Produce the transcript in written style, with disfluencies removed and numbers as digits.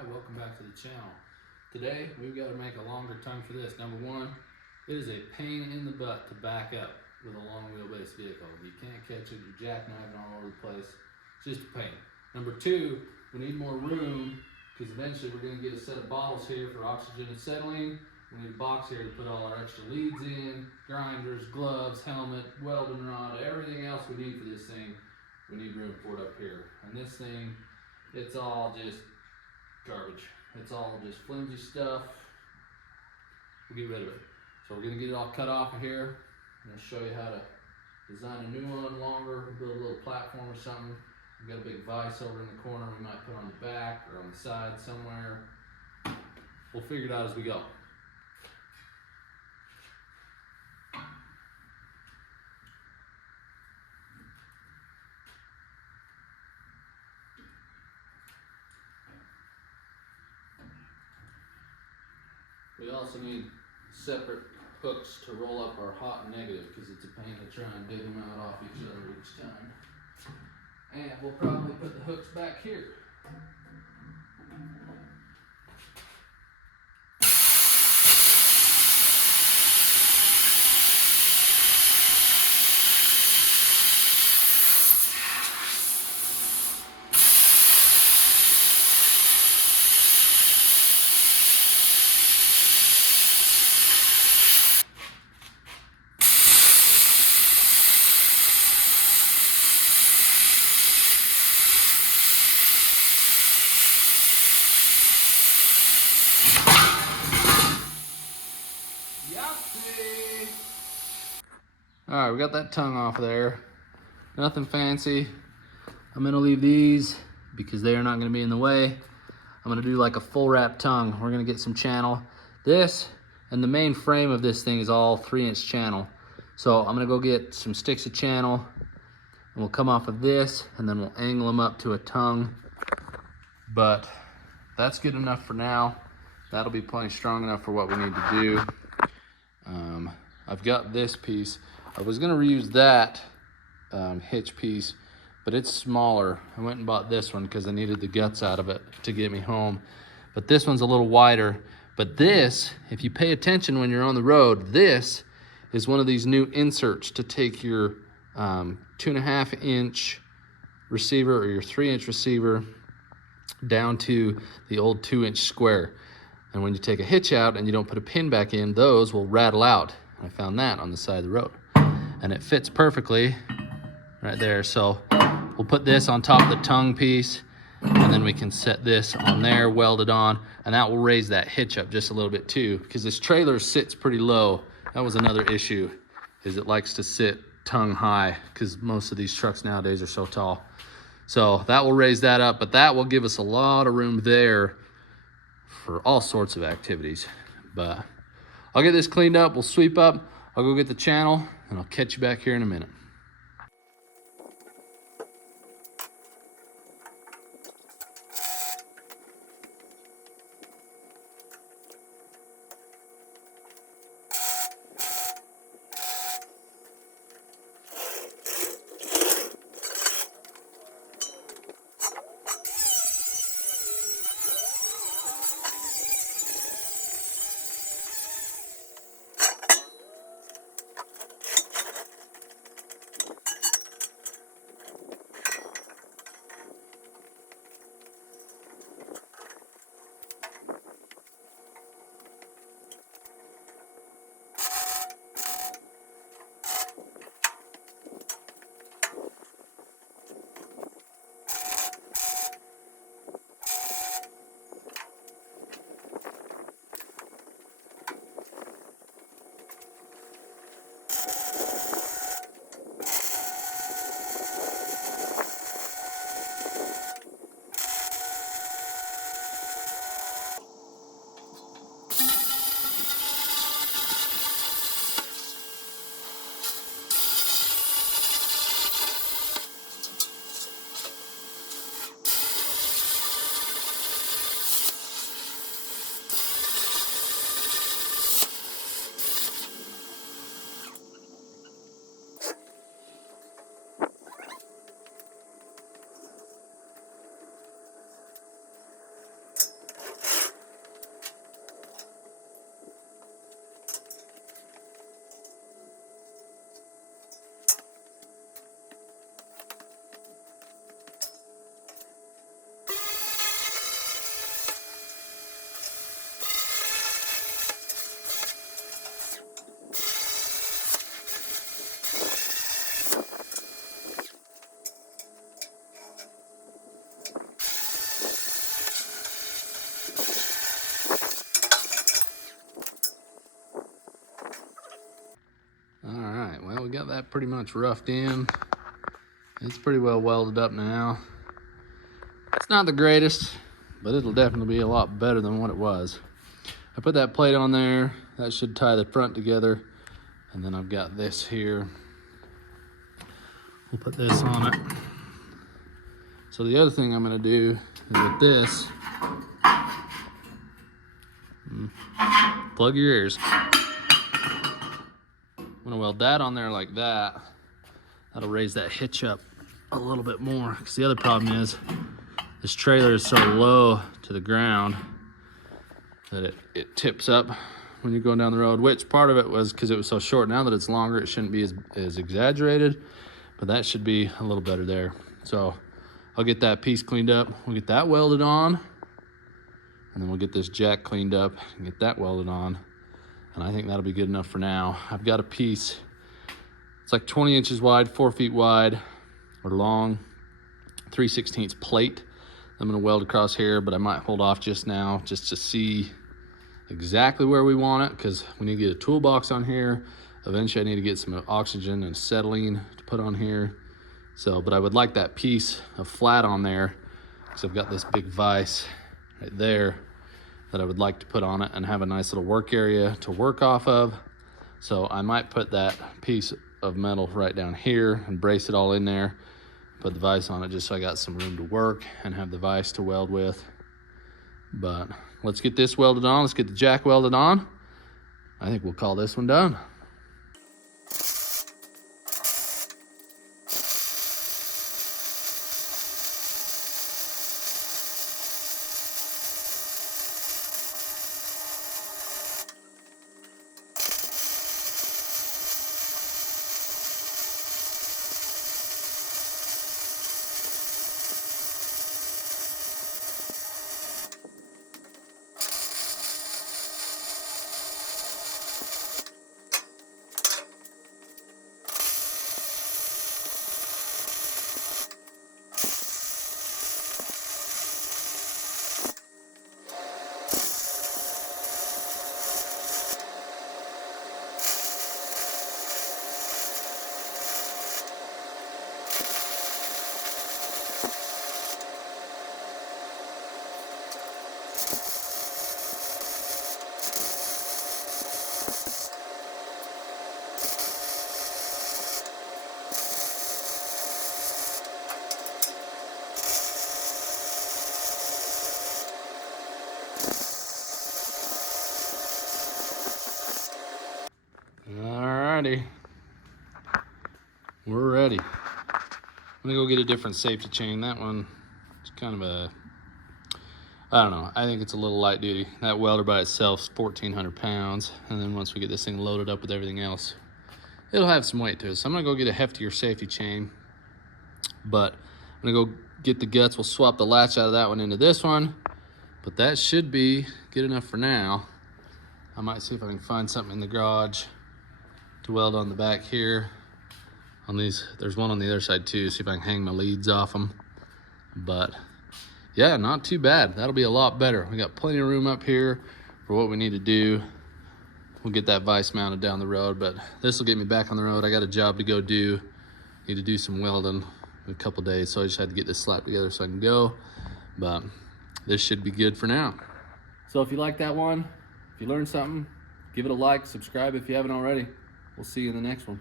Hi, welcome back to the channel. Today we've got to make a longer tongue for this. Number one, it is a pain in the butt to back up with a long wheelbase vehicle. You can't catch it, you're jackknifing all over the place. It's just a pain. Number two, we need more room because eventually we're going to get a set of bottles here for oxygen acetylene. We need a box here to put all our extra leads in, grinders, gloves, helmet, welding rod, everything else we need for this thing. We need room for it up here. And this thing, it's all just garbage. It's all just flimsy stuff. We'll get rid of it. So we're gonna get it all cut off of here. I'm gonna show you how to design a new one, longer, build a little platform or something. We've got a big vise over in the corner we might put on the back or on the side somewhere. We'll figure it out as we go. We also need separate hooks to roll up our hot and negative because it's a pain to try and dig them out off each other each time. And we'll probably put the hooks back here. All right, we got that tongue off there. Nothing fancy. I'm gonna leave these because they are not gonna be in the way. I'm gonna do like a full wrap tongue. We're gonna get some channel. This and the main frame of this thing is all 3-inch channel. So I'm gonna go get some sticks of channel and we'll come off of this and then we'll angle them up to a tongue. But that's good enough for now. That'll be plenty strong enough for what we need to do. I've got this piece. I was gonna reuse that hitch piece, but it's smaller. I went and bought this one because I needed the guts out of it to get me home. But this one's a little wider. But this, if you pay attention when you're on the road, this is one of these new inserts to take your 2.5-inch receiver or your 3-inch receiver down to the old 2-inch square. And when you take a hitch out and you don't put a pin back in, those will rattle out. I found that on the side of the road. And it fits perfectly right there. So we'll put this on top of the tongue piece and then we can set this on there, welded on, and that will raise that hitch up just a little bit too, because this trailer sits pretty low. That was another issue, is it likes to sit tongue high because most of these trucks nowadays are so tall. So that will raise that up, but that will give us a lot of room there for all sorts of activities. But I'll get this cleaned up, we'll sweep up, I'll go get the channel, and I'll catch you back here in a minute. that pretty much roughed in. It's pretty well welded up now. It's not the greatest, but it'll definitely be a lot better than what it was. I put that plate on there. That should tie the front together. And then I've got this here. We'll put this on it. So the other thing I'm gonna do is with this, plug your ears. I'm gonna weld that on there like that. That'll raise that hitch up a little bit more, because the other problem is this trailer is so low to the ground that it tips up when you're going down the road, which part of it was because it was so short. Now that it's longer, it shouldn't be as exaggerated, but that should be a little better there. So I'll get that piece cleaned up. We'll get that welded on, and then we'll get this jack cleaned up and get that welded on. And I think that'll be good enough for now. I've got a piece, it's like 20 inches wide, 4 feet wide or long, 3/16 plate. I'm gonna weld across here, but I might hold off just now just to see exactly where we want it, because we need to get a toolbox on here. Eventually I need to get some oxygen and acetylene to put on here. So, but I would like that piece of flat on there, because I've got this big vise right there that I would like to put on it and have a nice little work area to work off of. So I might put that piece of metal right down here and brace it all in there, put the vise on it just so I got some room to work and have the vise to weld with. But let's get this welded on. Let's get the jack welded on. I think we'll call this one done. Alrighty, we're ready. I'm gonna go get a different safety chain. That one is kind of a, I don't know, I think it's a little light duty. That welder by itself is 1,400 pounds, and then once we get this thing loaded up with everything else, it'll have some weight to it. So I'm gonna go get a heftier safety chain, but I'm gonna go get the guts. We'll swap the latch out of that one into this one, but that should be good enough for now. I might see if I can find something in the garage to weld on the back here. On these, there's one on the other side too, see if I can hang my leads off them. But yeah, not too bad. That'll be a lot better. We got plenty of room up here for what we need to do. We'll get that vise mounted down the road, but this will get me back on the road. I got a job to go do. Need to do some welding in a couple days, so I just had to get this slapped together so I can go. But this should be good for now. So if you like that one, if you learned something, give it a like, subscribe if you haven't already. We'll see you in the next one.